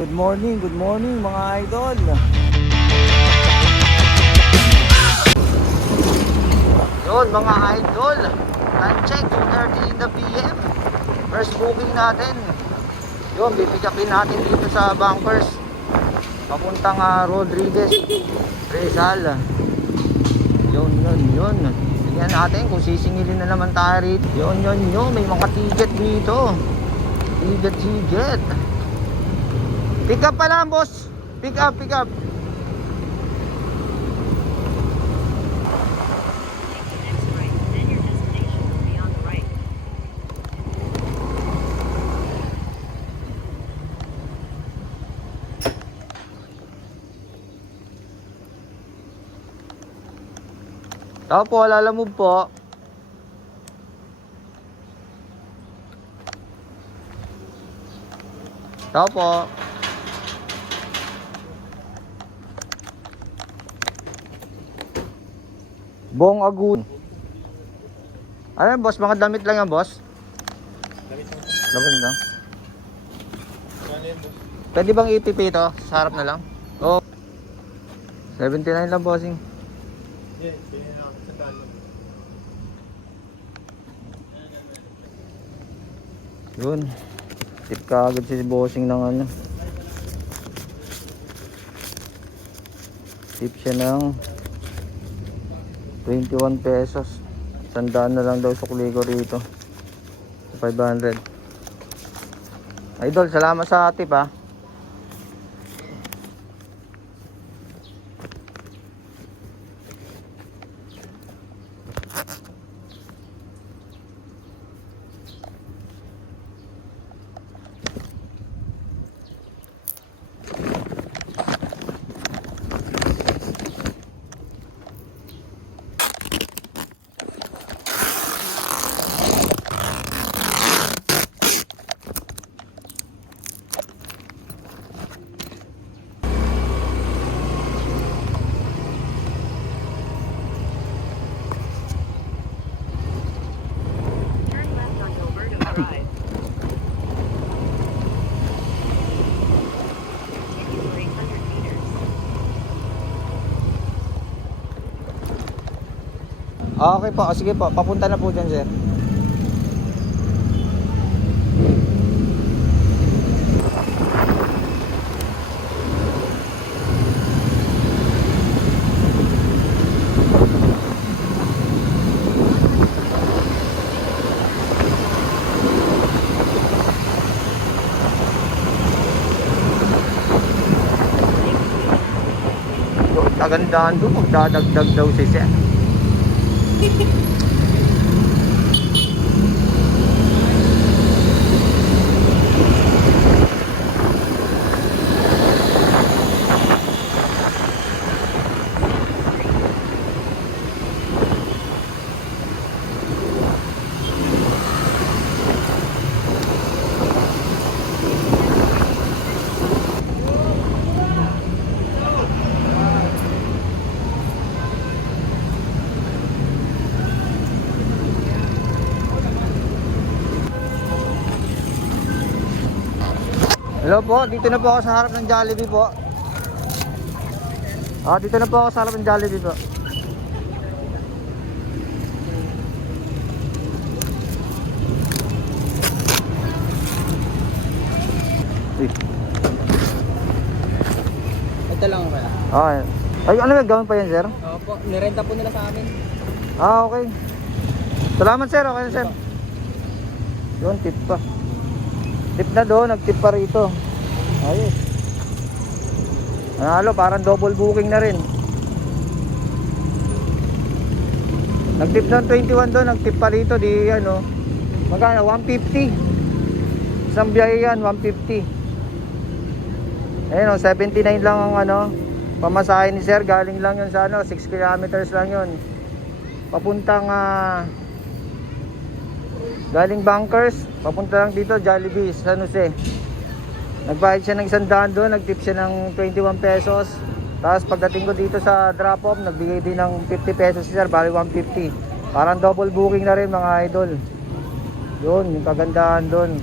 Good morning mga idol. Yun mga idol, time check 2:30 in the PM. First booking natin. Yun, pipick upin natin dito sa Bunkers papuntang Rodriguez, Rizal. Yun. Tingnan natin kung sisingilin na naman tayo rito. Yun, may mga ticket dito. Ticket. Pick up pa lang, boss. Pick up. That's right. Then your destination will be on the right. Tao po, lalamove po. Tao po. Bong Agun. Ano yan, boss? Mga damit lang yan, boss? Damit lang. Pwede bang EPP ito? Sa harap na lang? Oo. 79 lang, bossing. Yun. Tip ka agad si bossing ng ano. Tip siya ng 21 pesos. Sandaan na lang daw sukli ko rito. 500. Idol, salamat sa tip ha. Turn left onto Alberto Drive. Continue for 800 meters. Okay po, sige po. Papunta na po dyan, sir. Kagandahan doon, magdadagdag daw si sir. Hello po, dito na po ako sa harap ng Jollibee po. Dito na po ako sa harap ng Jollibee po. Ito lang pala. Okay. Ay, ano gagawin pa yan, sir? Opo, nirenta po nila sa amin. Okay. Salamat, sir. Okay na, sir. Yun, tip pa. Tip na doon, nagtip pa rito. Ayos. Nanalo, parang double booking na rin. Nagtip doon, 21 doon, nagtip pa rito. Di ano, magkano? 150. Isang biyahe yan, 150. Ayun o, 79 lang ang ano, pamasahe ni sir. Galing lang yun sa ano, 6 kilometers lang yun. Papuntang galing Bunkers, papunta lang dito Jollibee, San Jose. Nagbayad siya ng 100 doon, nagtip siya ng 21 pesos. Tapos pagdating ko dito sa drop off, nagbigay din ng 50 pesos si sir, bali 150. Parang double booking na rin mga idol. Yun, yung kagandahan doon.